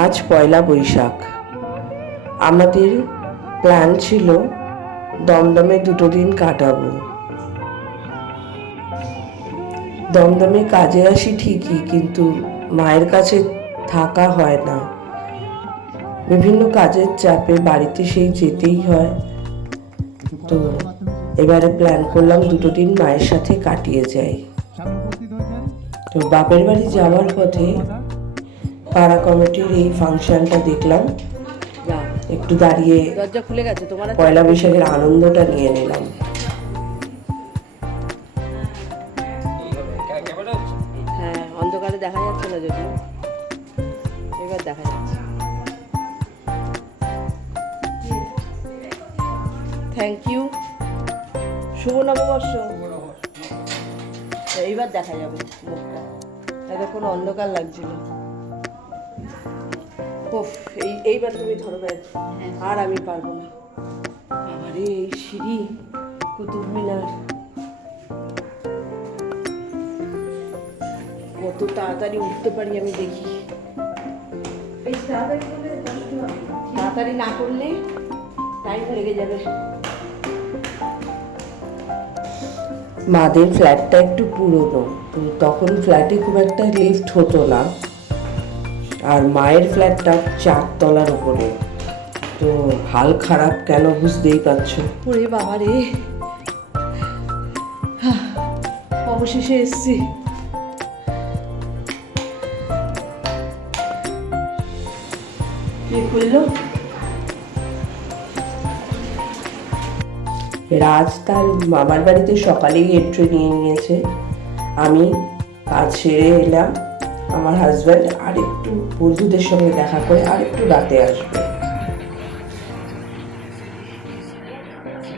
আজ পয়লা বৈশাখ। আমাদের প্ল্যান ছিল দমদমে দুটো দিন কাটাবো। দমদমে কাজে আসি ঠিকই, কিন্তু মায়ের কাছে থাকা হয় না। বিভিন্ন কাজের চাপে বাড়িতে সেই যেতেই হয়। তো এবারে প্ল্যান করলাম দুটো দিন মায়ের সাথে কাটিয়ে যাই। তো বাপের বাড়ি যাওয়ার পথে পাড়া কমিটির এই ফাংশনটা দেখলাম। যা একটু দাঁড়িয়ে দরজা খুলে গেছে তোমার? পয়লা বৈশাখের আনন্দটা নিয়ে নিলাম। হ্যাঁ অন্ধকারে দেখা যাচ্ছে না যদি। এবার দেখা যাচ্ছে। থ্যাংক ইউ শুভ নববর্ষ। এইবার দেখা যাবে মুখটা। এতক্ষণ অন্ধকার লাগছিল। ওফ এই এইবার তুমি ধরো ব্যাগ আর আমি পারব না। আরে এই সিঁড়ি কুতুব মিনার। কত তাড়াতাড়ি উঠতে পারি আমি দেখি। এই তাড়াতাড়ি না করলে টাইম লেগে যাবে। মাদের ফ্ল্যাটটা একটু পুরনো তো তখন ফ্ল্যাটে খুব একটা লিফট হতো না। আর মায়ের ফ্ল্যাটটা চারতলার উপরে। তো হাল খারাপ কেন বুঝতেই পারছ? ওরে বাবা রে অবশেষে এসছি। খুললো? রাজ তার মামার বাড়িতে সকালেই এন্ট্রি নিয়ে নিয়েছে। আমি কাজ সেরে এলাম। আমার হাজব্যান্ড বন্ধুদের সঙ্গে দেখা করে আর একটু রাতে আসবে।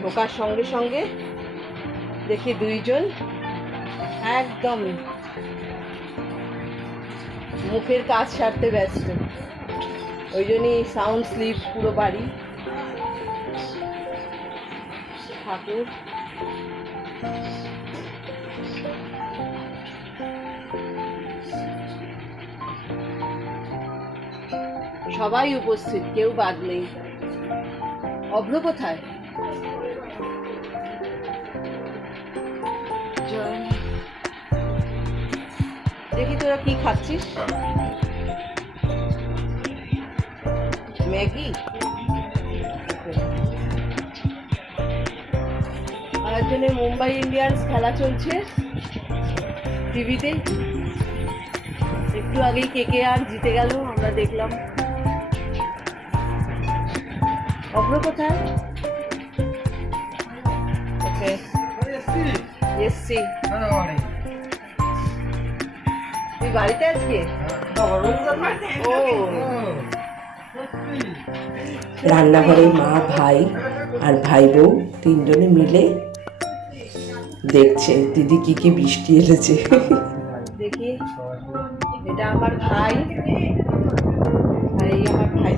ঢোকার সঙ্গে সঙ্গে দেখি দুইজন একদম মুখের কাজ সারতে ব্যস্ত। ওই জন্যই সাউন্ড স্লিপ পুরো বাড়ি। ঠাকুর। সবাই উপস্থিত, কেউ বাদ নেই। অভ্র কোথায়। দেখি তোরা কি খাচ্ছিস? ম্যাগি? আর একজনের মুম্বাই ইন্ডিয়ান্স খেলা চলছে। টিভিতে। একটু আগেই কে কে আর জিতে গেল, আমরা দেখলাম। অভ্র কোথায়? ওকে এসছি তুই বাড়িতে আজকে ও। রান্নাঘরে মা ভাই আর ভাই বউ তিনজনে মিলে দেখছে দিদি কি কি বৃষ্টি এনেছে। দেখি। এটা আমার ভাই। আর এই আমার ভাই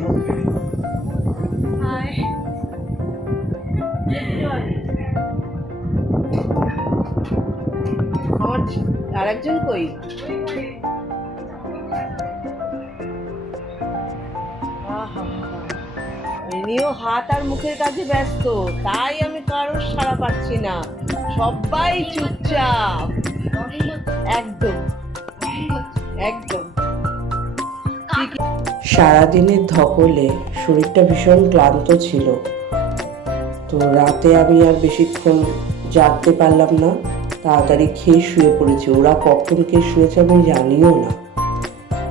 বোন আমার আরেকজন কই? আহা, ইনিও হাত আর মুখের কাছে ব্যস্ত তাই আমি কারোর সাড়া পাচ্ছি না। সবাই চুপচাপ। একদম একদম। ঠিকই সারাদিনের ধকলে শরীরটা ভীষণ ক্লান্ত ছিল। তো রাতে আমি আর বেশিক্ষণ জাগতে পারলাম না, তাড়াতাড়ি খেয়ে শুয়ে পড়েছি। ওরা কখন কে শুয়েছে আমি জানিও না।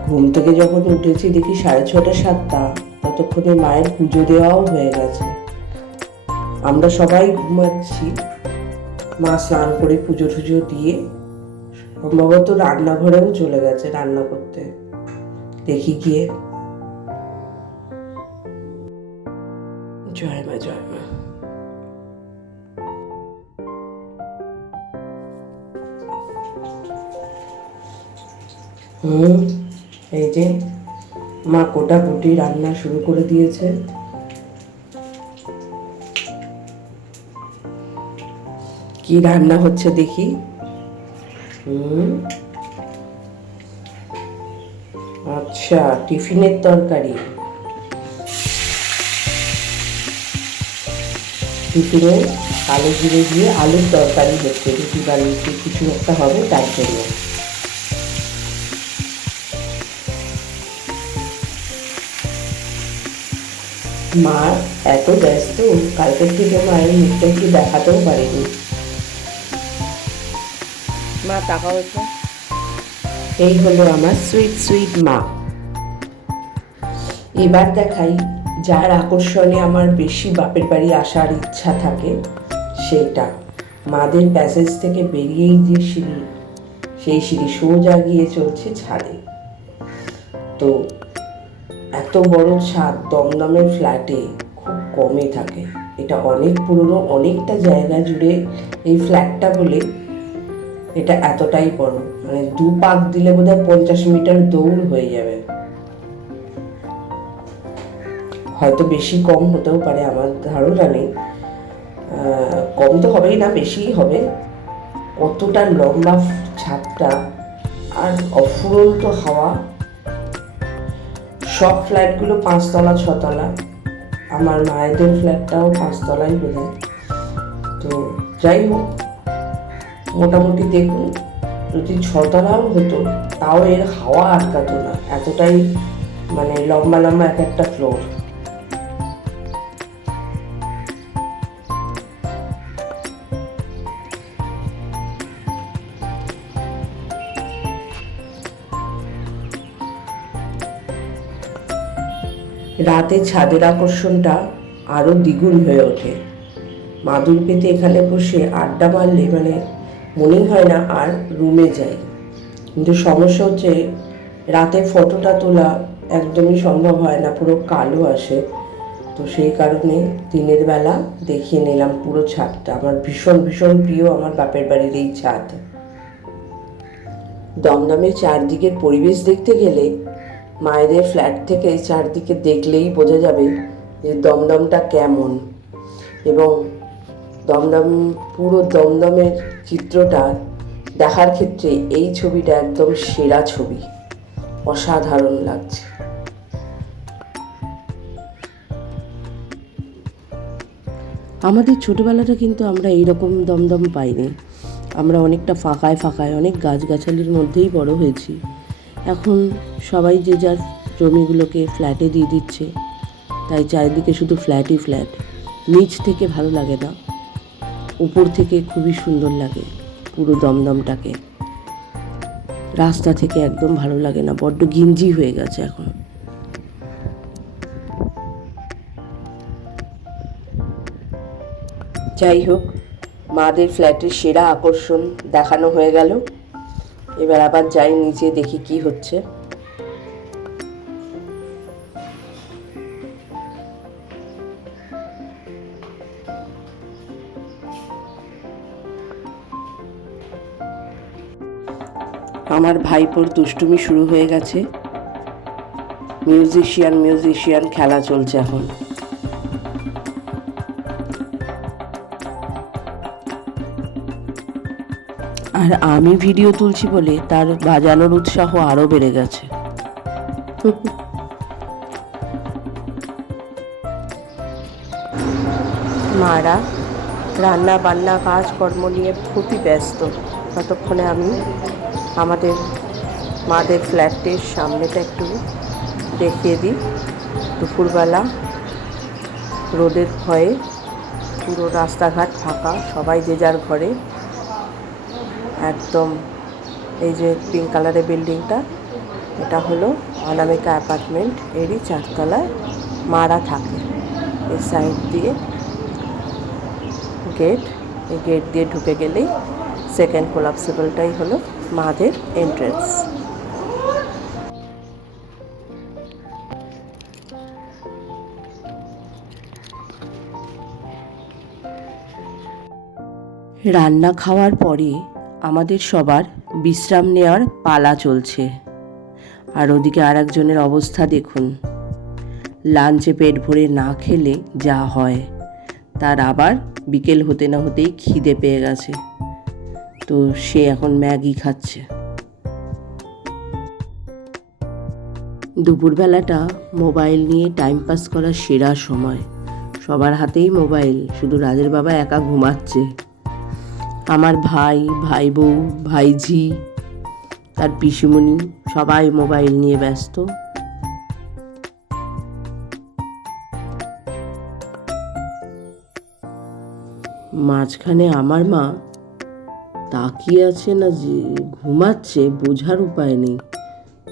ঘুম থেকে যখন উঠেছি দেখি সাড়ে ছটা সাতটা, ততক্ষণে মায়ের পুজো দেওয়াও হয়ে গেছে। আমরা সবাই ঘুমাচ্ছি। মা স্নান করে পুজো টুজো দিয়ে সম্ভবত রান্নাঘরেও চলে গেছে রান্না করতে। দেখি গিয়ে জয় মা জয় মা। হুম, এই যে মা কোটা কোটাকুটি রান্না শুরু করে দিয়েছে। কি রান্না হচ্ছে দেখি? হুম। আচ্ছা টিফিনের তরকারি। টিফিনে আলু জিরে দিয়ে আলুর তরকারি হচ্ছে রুটি বা লুচি কিছু একটা হবে তার জন্য। মা এত ব্যস্ত কালকের থেকে মায়ের মুখটা একটু দেখাতেও পারেনি। মা টাকা হয়েছে এই হলো আমার সুইট সুইট মা। এবার দেখাই যার আকর্ষণে আমার বেশি বাপের বাড়ি আসার ইচ্ছা থাকে সেটা মাদের প্যাসেজ থেকে বেরিয়েই যে সিঁড়ি, সেই সিঁড়ি সোজা গিয়ে চলছে ছাদে। তো, এত বড় ছাদ দমদমের ফ্ল্যাটে খুব কমই থাকে। এটা অনেক পুরনো, অনেকটা জায়গা জুড়ে এই ফ্ল্যাটটা বলে এটা এতটাই বড়। মানে দু পাক দিলে বোধহয় পঞ্চাশ মিটার দৌড় হয়ে যাবে। হয়তো বেশি কম হতেও পারে, আমার ধারণা নেই। কম তো হবেই না, বেশিই হবে। কতটা লম্বা ছাদটা, আর অফুরন্ত হাওয়া। সব ফ্ল্যাটগুলো পাঁচতলা, ছতলা। আমার মায়েদের ফ্ল্যাটটাও পাঁচতলাই বোধ তো যাই হোক, মোটামুটি দেখুন, যদি ছতলাও হতো, তাও এর হাওয়া আটকাতো না। এতটাই মানে লম্বা লম্বা এক একটা ফ্লোর রাতে ছাদের আকর্ষণটা আরও দ্বিগুণ হয়ে ওঠে। মাদুর পেতে এখানে বসে আড্ডা মারলে মানে মনেই হয় না আর রুমে যাই। কিন্তু সমস্যা হচ্ছে, রাতে ফটোটা তোলা একদমই সম্ভব হয় না, পুরো কালো আসে। তো সেই কারণে দিনের বেলা দেখিয়ে নিলাম পুরো ছাদটা। আমার ভীষণ ভীষণ প্রিয় আমার বাপের বাড়ির এই ছাদ। দমদমের চারদিকের পরিবেশ দেখতে গেলে মায়েদের ফ্ল্যাট থেকে চারদিকে দেখলেই বোঝা যাবে যে দমদমটা কেমন। এবং দমদম, পুরো দমদমের চিত্রটা দেখার ক্ষেত্রে এই ছবিটা একদম সেরা ছবি। অসাধারণ লাগছে। আমাদের ছোটবেলাটা কিন্তু আমরা এইরকম দমদম পাইনি। আমরা অনেকটা ফাঁকায় ফাঁকায় অনেক গাছগাছালির মধ্যেই বড় হয়েছি। এখন সবাই যে যার জমিগুলোকে ফ্ল্যাটে দিয়ে দিচ্ছে, তাই চারিদিকে শুধু ফ্ল্যাটই ফ্ল্যাট নিচ থেকে ভালো লাগে না। উপর থেকে খুবই সুন্দর লাগে পুরো দমদমটাকে। রাস্তা থেকে একদম ভালো লাগে না, বড্ড গিঞ্জি হয়ে গেছে এখন। যাই হোক, মাদের ফ্ল্যাটের সেরা আকর্ষণ দেখানো হয়ে গেল। এবার আবার যাই নিচে, দেখি কি হচ্ছে। আমার ভাইপোর দুষ্টুমি শুরু হয়ে গেছে। মিউজিশিয়ান মিউজিশিয়ান খেলা চলছে এখন। আর আমি ভিডিও তুলছি বলে তার বাজানোর উৎসাহ আরও বেড়ে গেছে। মারা, রান্না বান্না, কাজকর্ম নিয়ে খুবই ব্যস্ত। ততক্ষণে আমি আমাদের মাদের ফ্ল্যাটের সামনেটা একটু দেখিয়ে দিই। দুপুরবেলা রোদের ভয়ে পুরো রাস্তাঘাট ফাঁকা, সবাই যে যার ঘরে। একদম এই যে পিঙ্ক কালারের বিল্ডিংটা এটা হলো অনামিকা অ্যাপার্টমেন্ট এরই চারতলায় মারা থাকে। এই সাইড দিয়ে গেট এই গেট দিয়ে ঢুকে গেলেই সেকেন্ড কোলাপসিবলটাই হলো মাদের এন্ট্রেন্স রান্না খাওয়ার পরে আমাদের সবার বিশ্রাম নেওয়ার পালা চলছে। আর ওদিকে আর একজনের অবস্থা দেখুন। লাঞ্চে পেট ভরে না খেলে যা হয়, তার আবার বিকেল হতে না হতেই খিদে পেয়ে গেছে। তো সে এখন ম্যাগি খাচ্ছে। দুপুরবেলাটা মোবাইল নিয়ে টাইম পাস করার সেরা সময়। সবার হাতেই মোবাইল, শুধু রাজের বাবা একা ঘুমাচ্ছে। আমার ভাই ভাই বউ ভাইঝি তার পিসিমণি সবাই মোবাইল নিয়ে ব্যস্ত। মাঝখানে আমার মা তাকিয়ে আছে না যে ঘুমাচ্ছে, বোঝার উপায় নেই।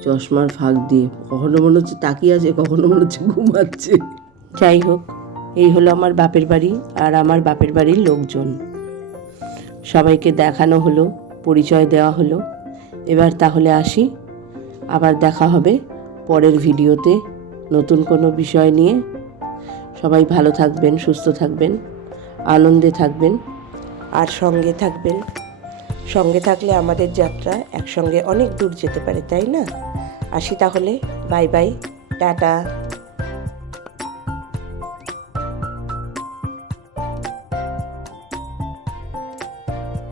চশমার ফাঁক দিয়ে কখনো মনে হচ্ছে তাকিয়ে আছে, কখনো মনে হচ্ছে ঘুমাচ্ছে। যাই হোক, এই হলো আমার বাপের বাড়ি আর আমার বাপের বাড়ির লোকজন। সবাইকে দেখানো হলো, পরিচয় দেওয়া হলো। এবার তাহলে আসি। আবার দেখা হবে পরের ভিডিওতে নতুন কোনো বিষয় নিয়ে। সবাই ভালো থাকবেন, সুস্থ থাকবেন, আনন্দে থাকবেন, আর সঙ্গে থাকবেন। সঙ্গে থাকলে আমাদের যাত্রা একসঙ্গে অনেক দূর যেতে পারে, তাই না? আসি তাহলে, বাই বাই, টাটা।